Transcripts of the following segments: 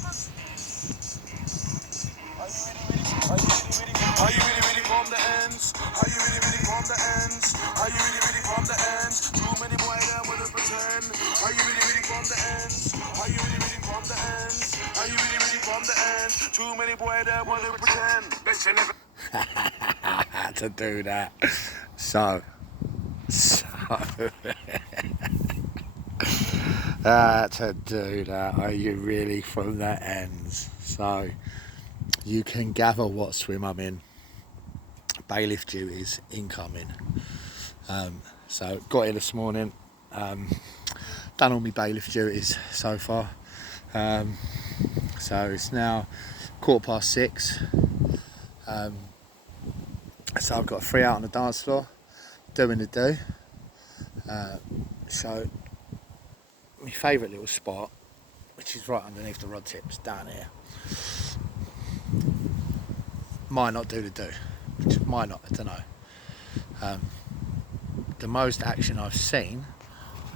Are you really from the ends? Are you really from the ends? Are you really from the ends? Too many boys there wanna pretend. Are you really from the ends? Are you really from the ends? Are you really from the ends? Too many boys there wanna pretend. Bet you never to do that. So to do that, are you really from the ends? So you can gather what swim I'm in. Bailiff duties incoming. So got here this morning, done all my bailiff duties so far. So it's now 6:15. So I've got 3 out on the dance floor, doing the do. So my favourite little spot, which is right underneath the rod tips down here, might not do the do, which might not, I don't know. The most action I've seen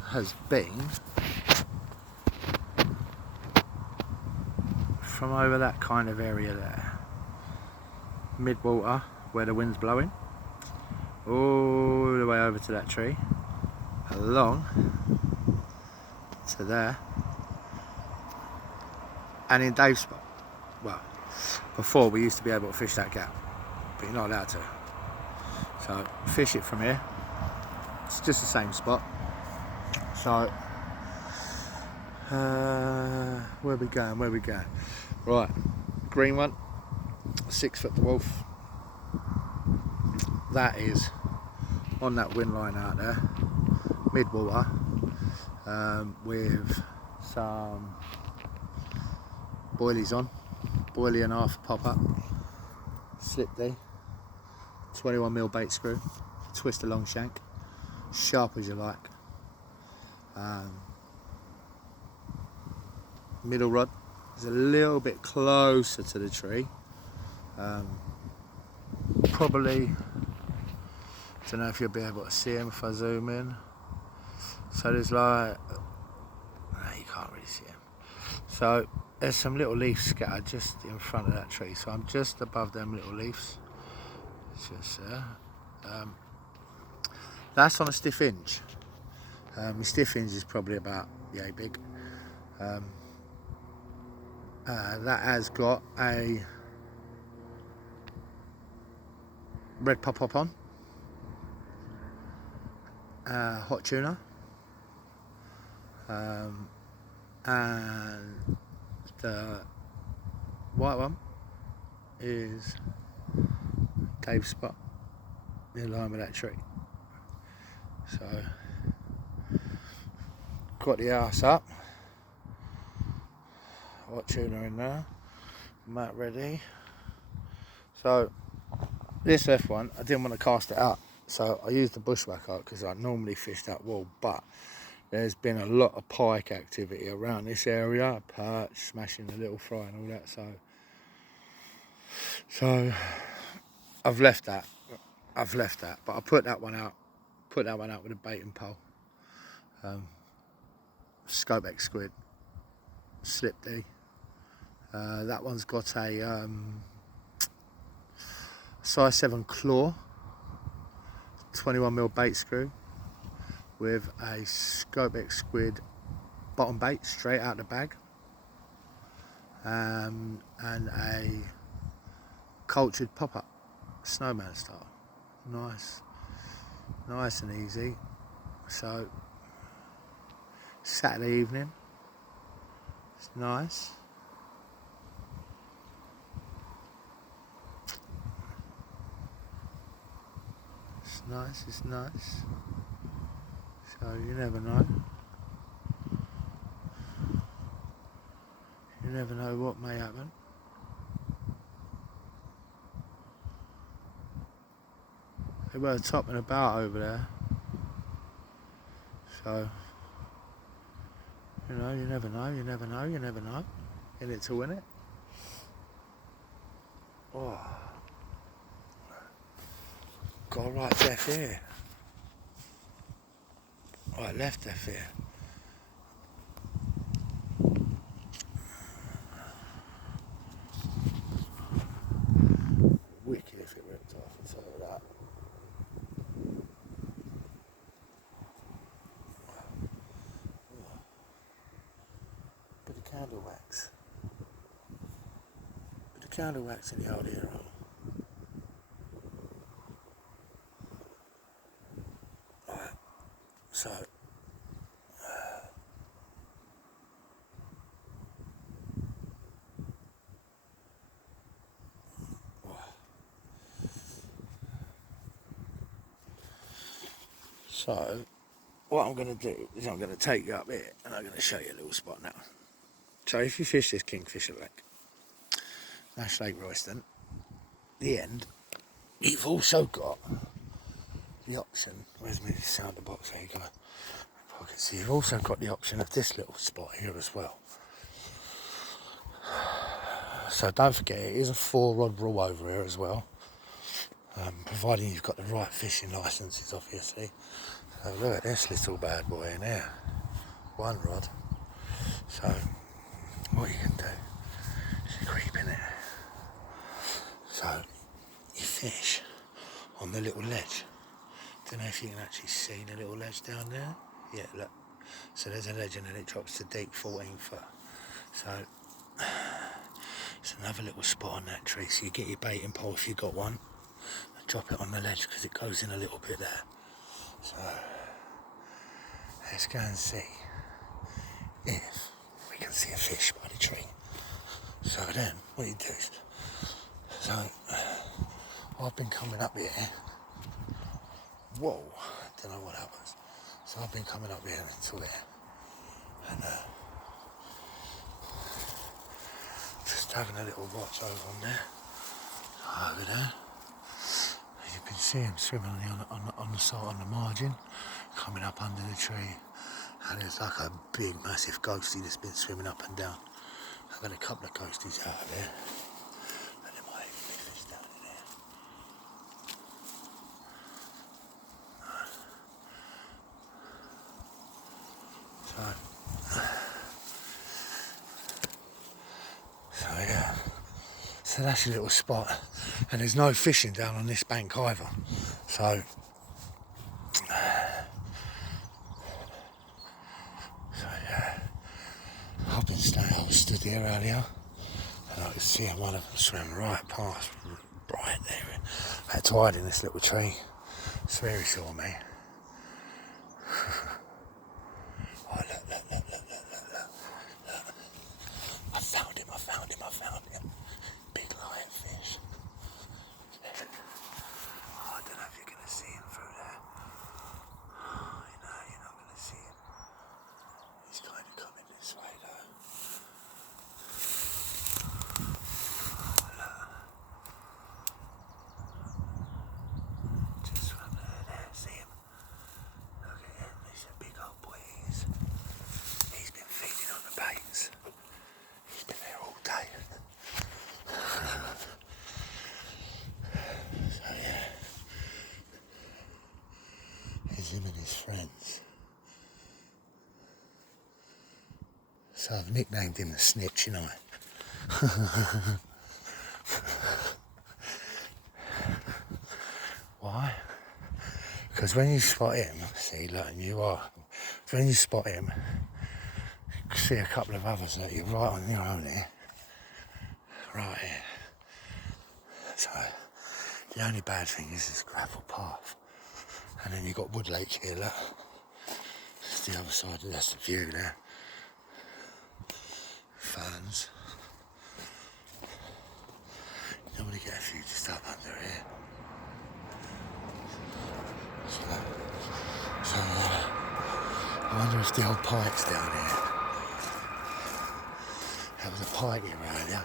has been from over that kind of area there, mid-water, where the wind's blowing, all the way over to that tree, along to there, and in Dave's spot. Well, before we used to be able to fish that gap, but you're not allowed to. So fish it from here. It's just the same spot. So where we going? Where we going? Right, green one, 6 foot dwarf. That is on that wind line out there, mid water, with some boilies on, boilie and half pop up, slip D, 21mm bait screw, twist a long shank, sharp as you like. Middle rod is a little bit closer to the tree. Probably, don't know if you'll be able to see him if I zoom in. So there's like, no, you can't really see him. So there's some little leaves scattered just in front of that tree. So I'm just above them little leaves. Just there. That's on a stiff hinge. My stiff hinge is probably about yay big. That has got a red pop on, hot tuna, and the white one is Dave's spot in line with that tree. So got the arse up, hot tuna in there, mat ready. So this left one, I didn't want to cast it out, so I used the bushwhacker because I normally fish that wall, but there's been a lot of pike activity around this area, perch, smashing the little fry and all that, so I've left that, but I put that one out with a baiting pole. Scope X squid, slip D. That one's got a size 7 claw, 21mm bait screw with a Scope X squid bottom bait straight out the bag, and a cultured pop-up snowman style. Nice and easy. So Saturday evening, it's nice. It's nice. So you never know. You never know what may happen. They were topping about over there. So, you know, you never know. In it to win it. Oh. Got a right deaf here. Right left deaf here. candle wax. Put the candle wax in the old ear hole. Right, so what I'm going to do is I'm going to take you up here and I'm going to show you a little spot now. So if you fish this kingfisher lake, Nash Lake Royston, the end, you've also got the option, where's my sounder box, there you go, pocket. So you've also got the option of this little spot here as well. So don't forget, it is a 4-rod rule over here as well, providing you've got the right fishing licences, obviously. So look at this little bad boy in here, 1 rod. So what you can do is you creep in it. So you fish on the little ledge. Don't know if you can actually see the little ledge down there. Yeah, look. So there's a ledge and then it drops to deep 14 foot. So it's another little spot on that tree. So you get your baiting pole if you've got one and drop it on the ledge because it goes in a little bit there. So let's go and see if we can see a fish by the tree. So then what you do is, so I've been coming up here. Whoa, don't know what that was. So I've been coming up here until there. And just having a little watch over on there. Over there. As you can see him swimming on the side, on the margin, coming up under the tree. And there's like a big massive ghostie that's been swimming up and down. I've got a couple of ghosties out of there. And there might even be fish down in there. So yeah, so that's a little spot, and there's no fishing down on this bank either. So yeah, I've been staying. I was stood here earlier, and I could see one of them swim right past, right there. I had to hide in this little tree. I swear he saw me. Oh, look. I found him. Big lion fish. Oh, I don't know if you're going to see him through there. You're not going to see him. He's kind of coming this way though. Oh, look. Just swam there, see him. Look at him, he's a big old boy. He's been feeding on the baits. He's been there all day. So yeah, he's him and his friends. So I've nicknamed him the Snitch, you know. Why? Because when you spot him, see, look, and you are, when you spot him, you see a couple of others that you're right on your own here. Right here. So the only bad thing is this gravel path. And then you've got Wood Lake here, look. It's the other side, that's the view there. Ferns. You normally get a few just up under here. So I wonder if the old pike's down here. There was a pike here earlier.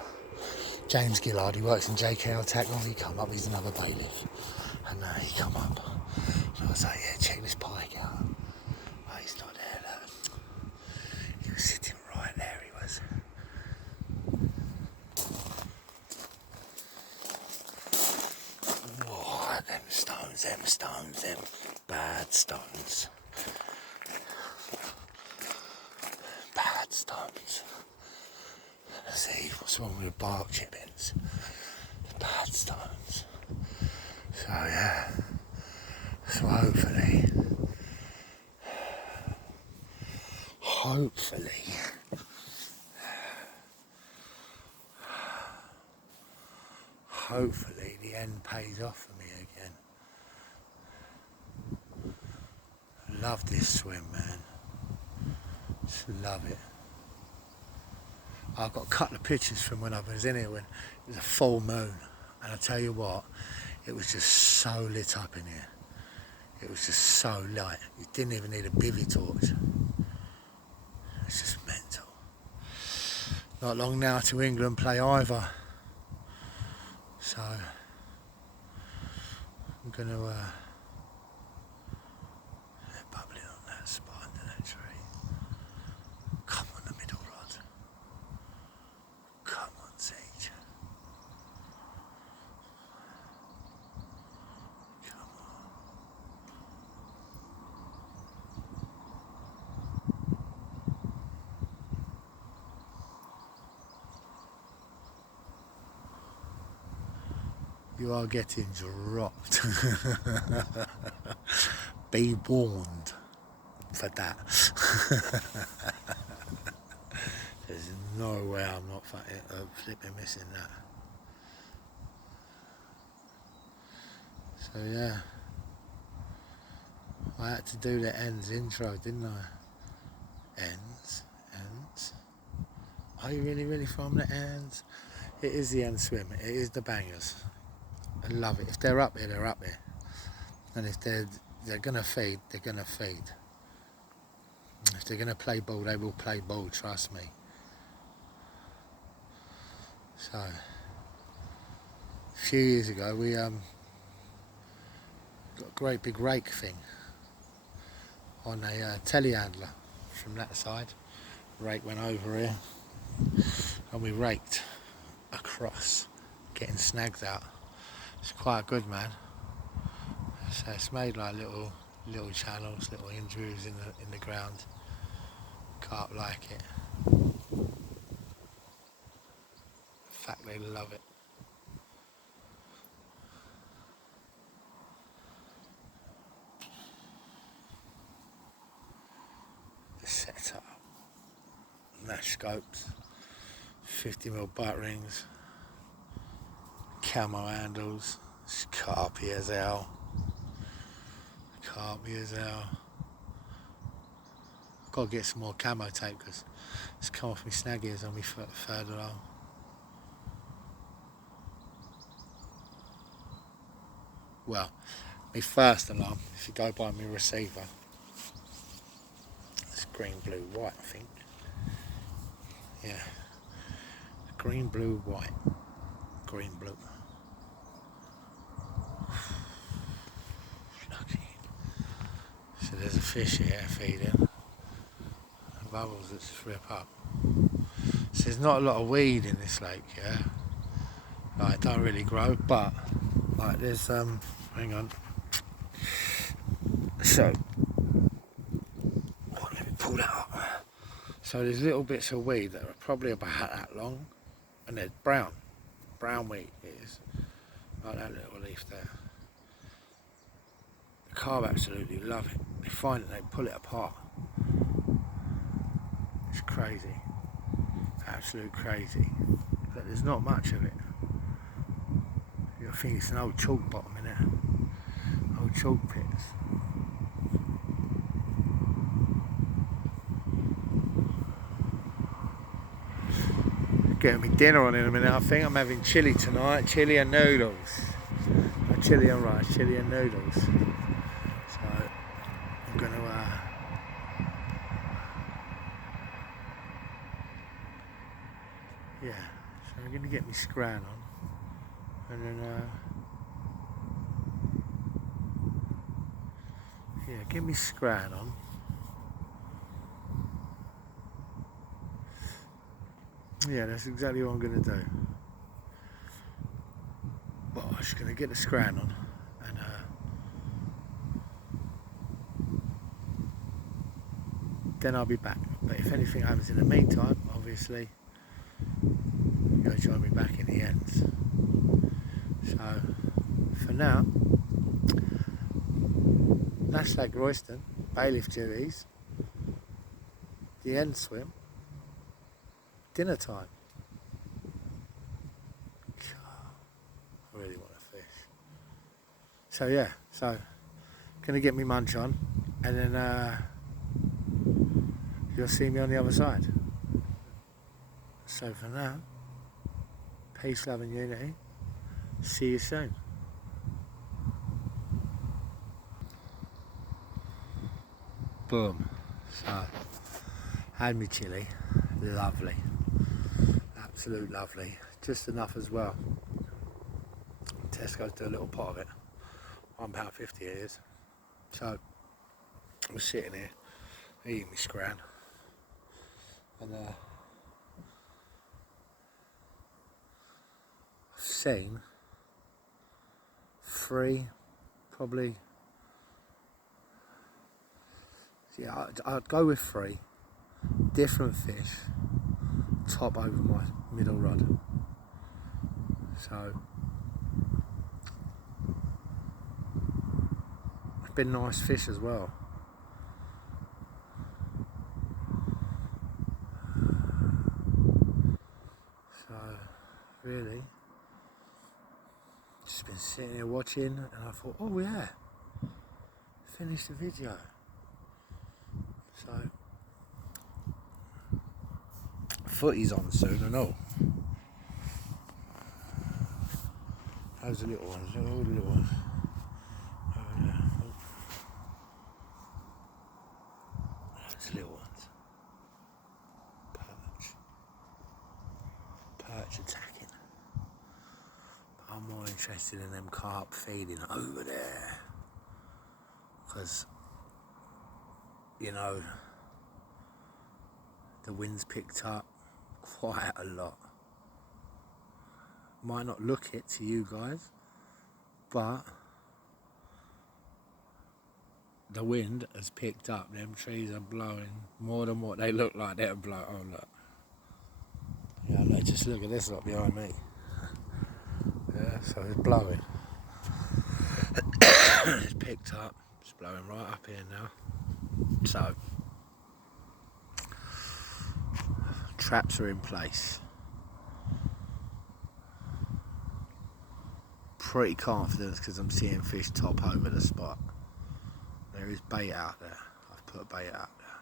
James Gillard, he works in JKL Tackle, he come up, he's another bailiff. And he come up. And I was like, yeah, check this pike out. Oh, he's not there, look. He was sitting right there, he was. Whoa, them stones, them bad stones. Bad stones. See, what's wrong with the bark chippings? Bad stones. So yeah, so hopefully hopefully the end pays off for me again. Love this swim, man. Just love it. I've got a couple of pictures from when I was in here when it was a full moon, and I tell you what, it was just so lit up in here. It was just so light. You didn't even need a bivvy torch. It's just mental. Not long now to England play either, so I'm going to let bubbling on that spot under that tree. Come on, the middle rod. Come on, Cee-Jay. Come on. You are getting dropped. Be warned for that. There's no way I'm not flipping missing that. So yeah, I had to do the ends intro, didn't I? Ends. Are you really from the ends? It is the end swim. It is the bangers. I love it. If they're up here, they're up here. And if they're gonna feed, they're gonna feed. If they're gonna play ball, they will play ball. Trust me. So, a few years ago, we got a great big rake thing on a telehandler from that side. Rake went over here, and we raked across, getting snags out. It's quite good, man. So it's made like little channels, little injuries in the ground. Carp like it. In fact, they love it. The setup. Nash scopes, 50mm butt rings, camo handles. It's carpy as hell. Carpy as hell. I've got to get some more camo tape because it's come off my snag ears on me further along. Well, my first alarm, if you go by my receiver, it's green, blue, white, I think. Yeah. Green, blue, white. Green, blue. Lucky. So there's a fish here feeding. And bubbles that just rip up. So there's not a lot of weed in this lake, yeah. Like, it don't really grow, but like there's hang on. So let me pull that up. So there's little bits of weed that are probably about that long, and they're brown weed it is, like that little leaf there. The carp absolutely love it. They find it, they pull it apart. It's crazy, absolute crazy. But there's not much of it. I think it's an old chalk bottom in it, old chalk pits. Getting me dinner on in a minute. I think I'm having chilli tonight, chilli and noodles. Not chilli and rice, chilli and noodles. So I'm going to yeah, so I'm going to get me scran on, and then yeah, get me scran on. Yeah, that's exactly what I'm going to do. Well, I'm just going to get the scran on, and then I'll be back. But if anything happens in the meantime, obviously, you're going to join me back in the ends. So, for now, Nash royston, balif duties, the end swim, dinner time. really want to fish. So yeah, so gonna get me munch on, and then you'll see me on the other side. So for now, peace, love and unity. See you soon. Boom. So, had me chili. Lovely. Absolute lovely. Just enough as well. Tesco's do a little pot of it. £1.50 it is. So, we're sitting here, eating my scran. And I've seen 3, probably, yeah, I'd go with 3 different fish top over my middle rod. So it's been nice fish as well. So really, just been sitting here watching, and I thought, oh yeah, finish the video. So footy's on soon and all. How's the little ones? All the little ones. Oh yeah. Oh. Those little ones. Perch attacking. But I'm more interested in them carp feeding over there. Because, you know, the wind's picked up quite a lot. Might not look it to you guys, but the wind has picked up. Them trees are blowing more than what they look like they're blowing. Oh look. Yeah, look, just look at this lot behind me. Yeah, so it's blowing. It's picked up. It's blowing right up here now. So traps are in place. Pretty confident because I'm seeing fish top over the spot. There is bait out there. I've put bait out there.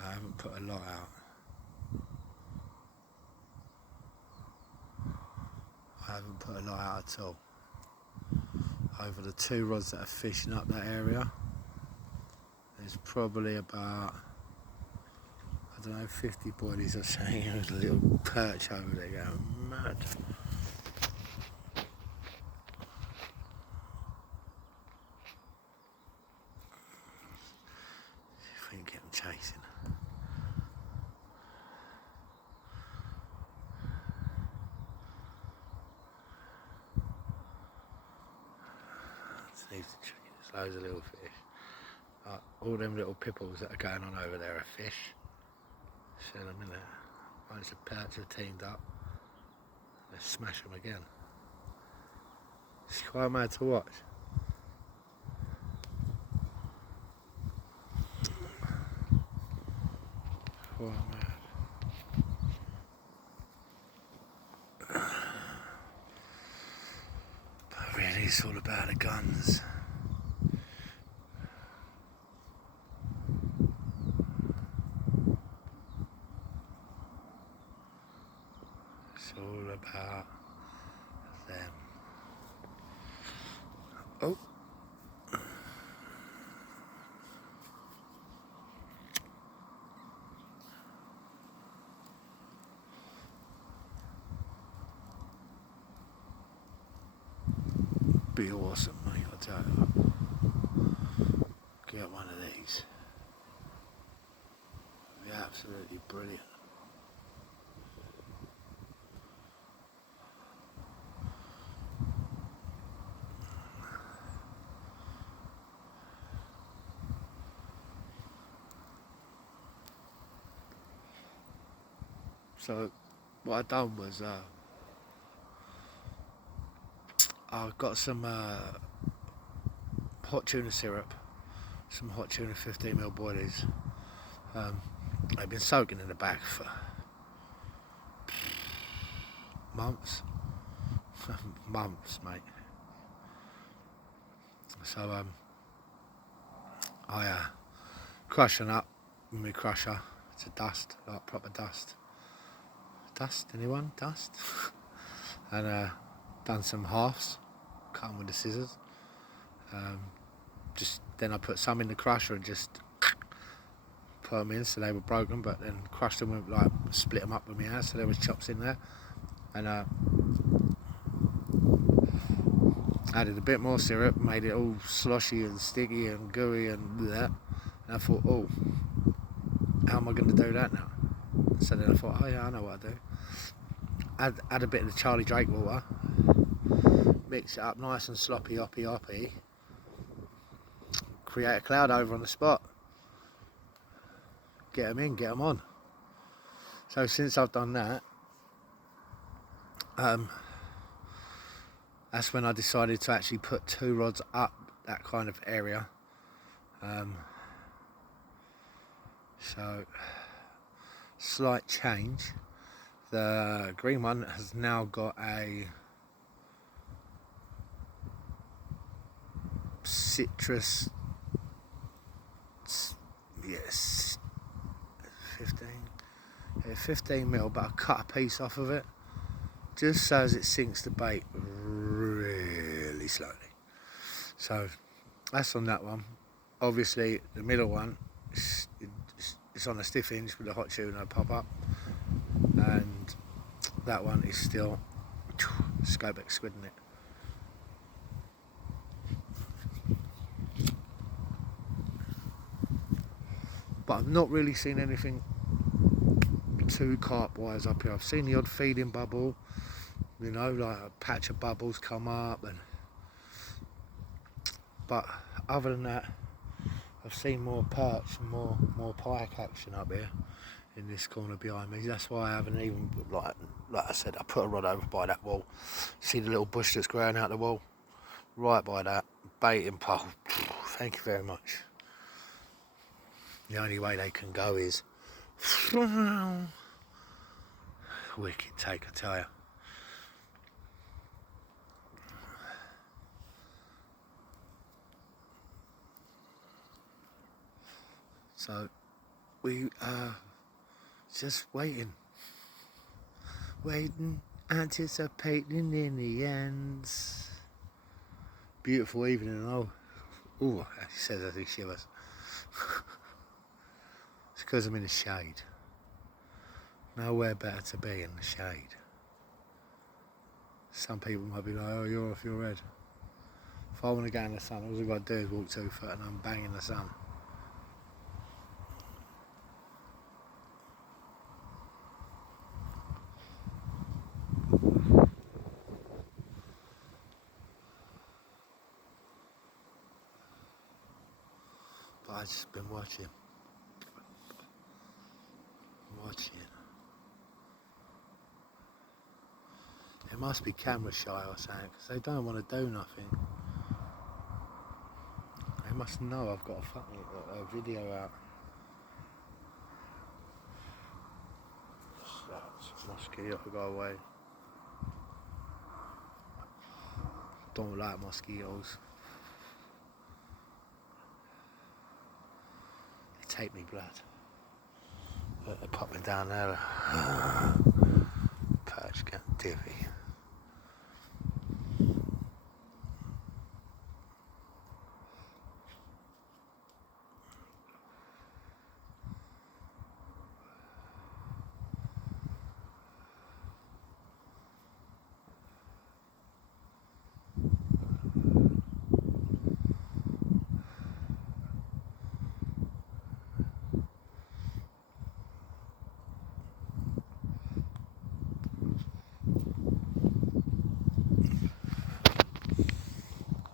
I haven't put a lot out. I haven't put a lot out at all. Over the 2 rods that are fishing up that area, there's probably about, I don't know, 50 bodies or something. There's a little perch over there going mad. If we can get them chasing. There's loads of little fish. All them little pipples that are going on over there are fish. See them in there. Once the perch have teamed up, let's smash them again. It's quite mad to watch. Quite mad. But really, it's all about the guns. It's all about them. Oh. Be awesome, mate, I'll tell you. Get one of these. Be absolutely brilliant. So what I done was I got some hot tuna syrup, some hot tuna 15ml boilies, They've been soaking in the back for months. Months, mate. So I crush them up with my crusher to dust, like proper dust. Dust, anyone? Dust? And done some halves, cut them with the scissors. Just then I put some in the crusher and just put them in so they were broken, but then crushed them with, like, split them up with my hands so there was chops in there. And added a bit more syrup, made it all sloshy and sticky and gooey and that. And I thought, oh, how am I going to do that now? So then I thought, oh yeah, I know what I do. Add a bit of the Charlie Drake water, mix it up nice and sloppy, hoppy, create a cloud over on the spot. Get them in, get them on. So since I've done that, that's when I decided to actually put 2 rods up that kind of area. So slight change. The green one has now got a citrus, yes, 15 mil, but I cut a piece off of it just so as it sinks the bait really slowly. So that's on that one. Obviously the middle one, it's on a stiff hinge with a hot tuna pop up, and that one is still scopex squidding it. But I've not really seen anything too carp wise up here. I've seen the odd feeding bubble, you know, like a patch of bubbles come up, but other than that, I've seen more perch and more pike action up here in this corner behind me. That's why I haven't even, like I said, I put a rod over by that wall. See the little bush that's growing out the wall? Right by that baiting pole. Thank you very much. The only way they can go is wicked take, I tell you. So we are just waiting, anticipating in the ends. Beautiful evening, oh, he says as he shivers. It's because I'm in the shade. Nowhere better to be in the shade. Some people might be like, oh, you're off your head. If I want to go in the sun, all I've got to do is walk 2 foot and I'm banging the sun. But I've just been watching. It must be camera shy or something, because they don't want to do nothing. They must know I've got a video out. Mosquito, go away. Don't like mosquitoes. They take me blood. They're popping down there. Perch getting divvy.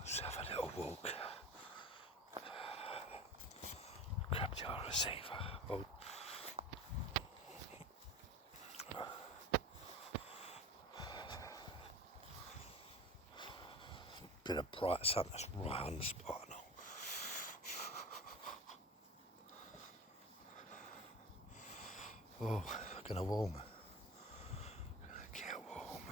Let's have a little walk. Grab your receiver. Oh. Bit of bright sun that's right on the spot now. Oh, gonna warm. Get warm.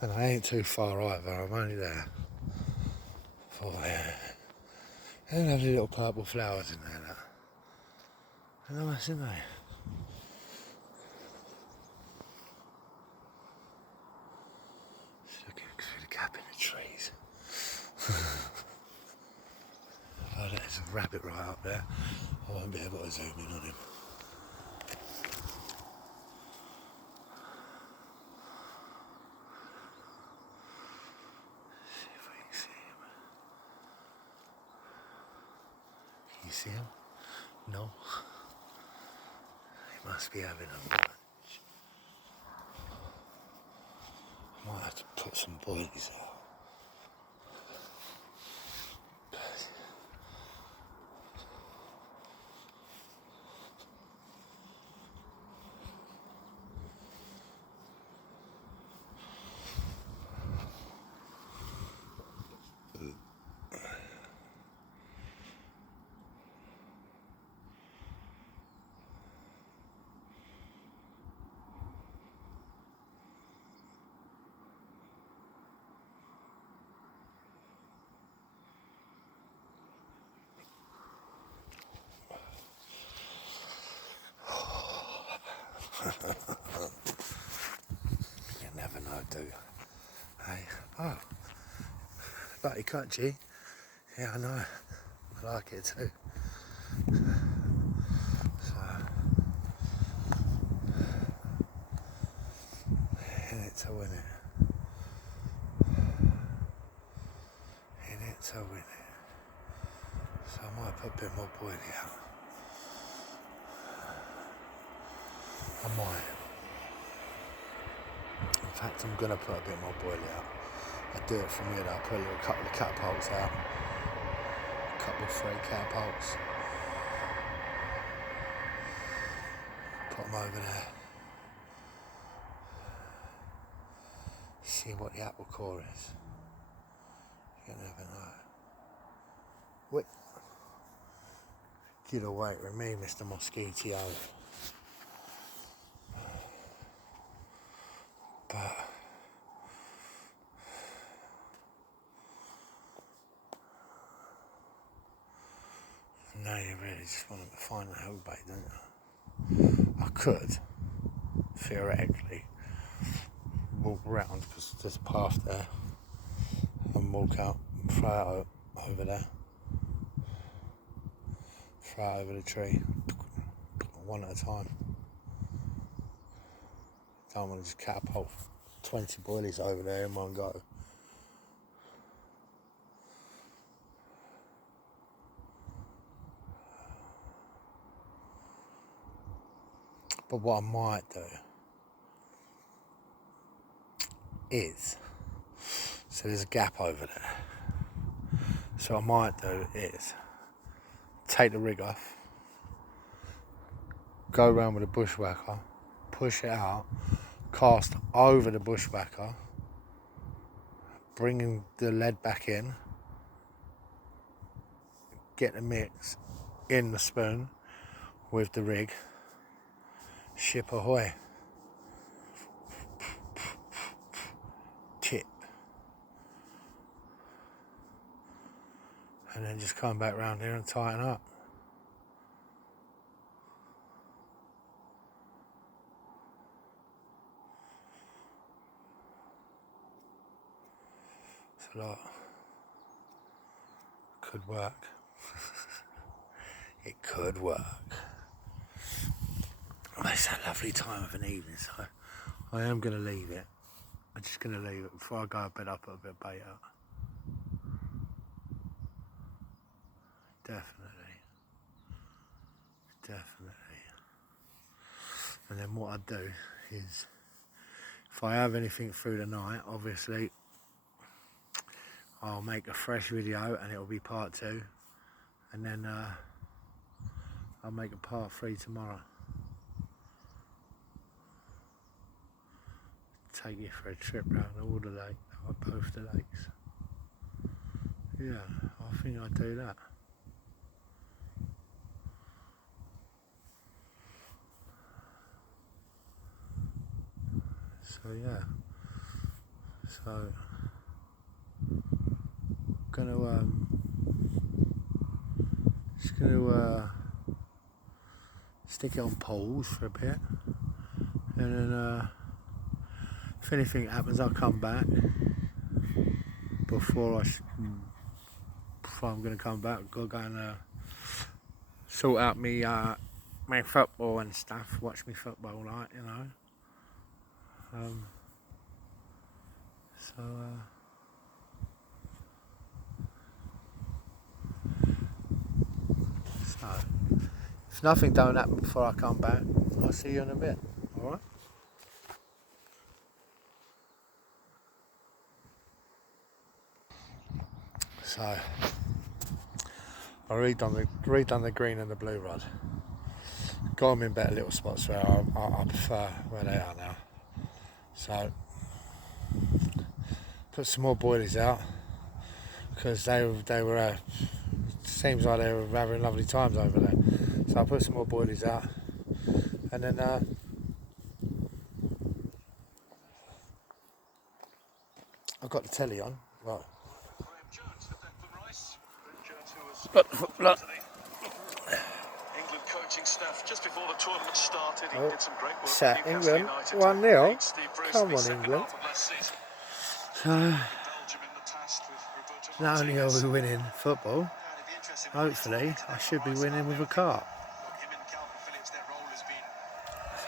And I ain't too far either, I'm only there for and lovely little purple flowers in there. Look. They're nice, isn't they? Just looking through the gap in the trees. Oh, there's a rabbit right up there. I won't be able to zoom in on him. See if we can see him. Can you see him? No. He must be having a lunch. I might have to put some boilies out. You never know, do you? Hey, oh, butty cut, G. Yeah, I know. I like it too. So, in it to win it. In it to win it. So I might put a bit more boilie out. I might. In fact, I'm going to put a bit more boilie out. I do it from here. I put a couple of catapults out. A couple of 3 catapults. Put them over there. See what the apple core is. You never know. Wait. Get away with me, Mr. Mosquito. But now you really just want to find the hell bait, don't you? I could, theoretically, walk around because there's a path there and walk out and throw it over there. Throw it over the tree, one at a time. Don't want to just catapult 20 boilies over there in one go. But what I might do is, so there's a gap over there. So what I might do is take the rig off, go around with a bushwhacker, push it out, cast over the bushwhacker, bringing the lead back in, get the mix in the spoon with the rig, ship ahoy, tip, and then just come back round here and tighten up. It's a lot. Could work. It could work. It's a lovely time of an evening, so I am going to leave it. I'm just going to leave it before I go to bed. I'll put a bit of bait out. Definitely. And then what I do is, if I have anything through the night, obviously I'll make a fresh video and it'll be part 2, and then I'll make a part 3 tomorrow. Take you for a trip around all the lake, both the lakes. Yeah, I think I'll do that. So yeah, so just gonna stick it on pause for a bit, and then if anything happens, I'll come back. Before I'm gonna come back, I've got to go and sort out me my football and stuff. Watch me football, like, you know. So if nothing don't happen before I come back, I'll see you in a bit. All right. So I redone the green and the blue rod. Got them in better little spots where I prefer where they are now. So put some more boilies out because they were seems like they were having lovely times over there. So I put some more boilies out, and then I've got the telly on. Right. Look. England coaching staff just before the tournament started. He did some great work. Set England 1-0. Come on, England. So not only are we winning football, hopefully I should be winning with a carp.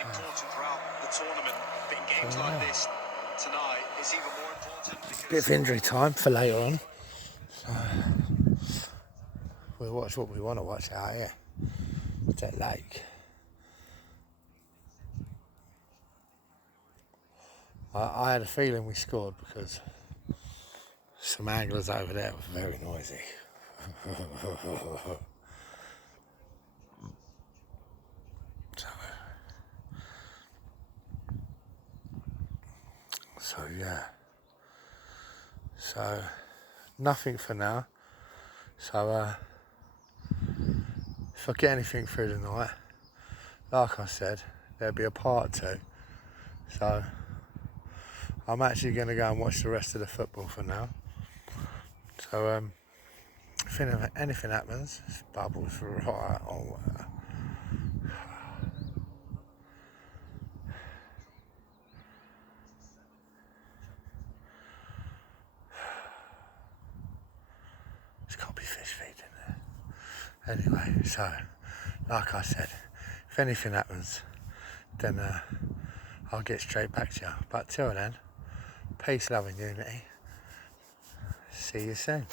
Important throughout the tournament, but in games like this tonight, it's even more important. Bit of injury time for later on. So we'll watch what we want to watch out here. It's that lake. I had a feeling we scored because some anglers over there were very noisy. So yeah. So nothing for now. So if I get anything through tonight, like I said, there'll be a part 2. So I'm actually going to go and watch the rest of the football for now. So if anything happens, this bubble's right on. There's got to be fish feed in there. Anyway, so like I said, if anything happens, then I'll get straight back to you. But till then, peace, love and unity. See you soon.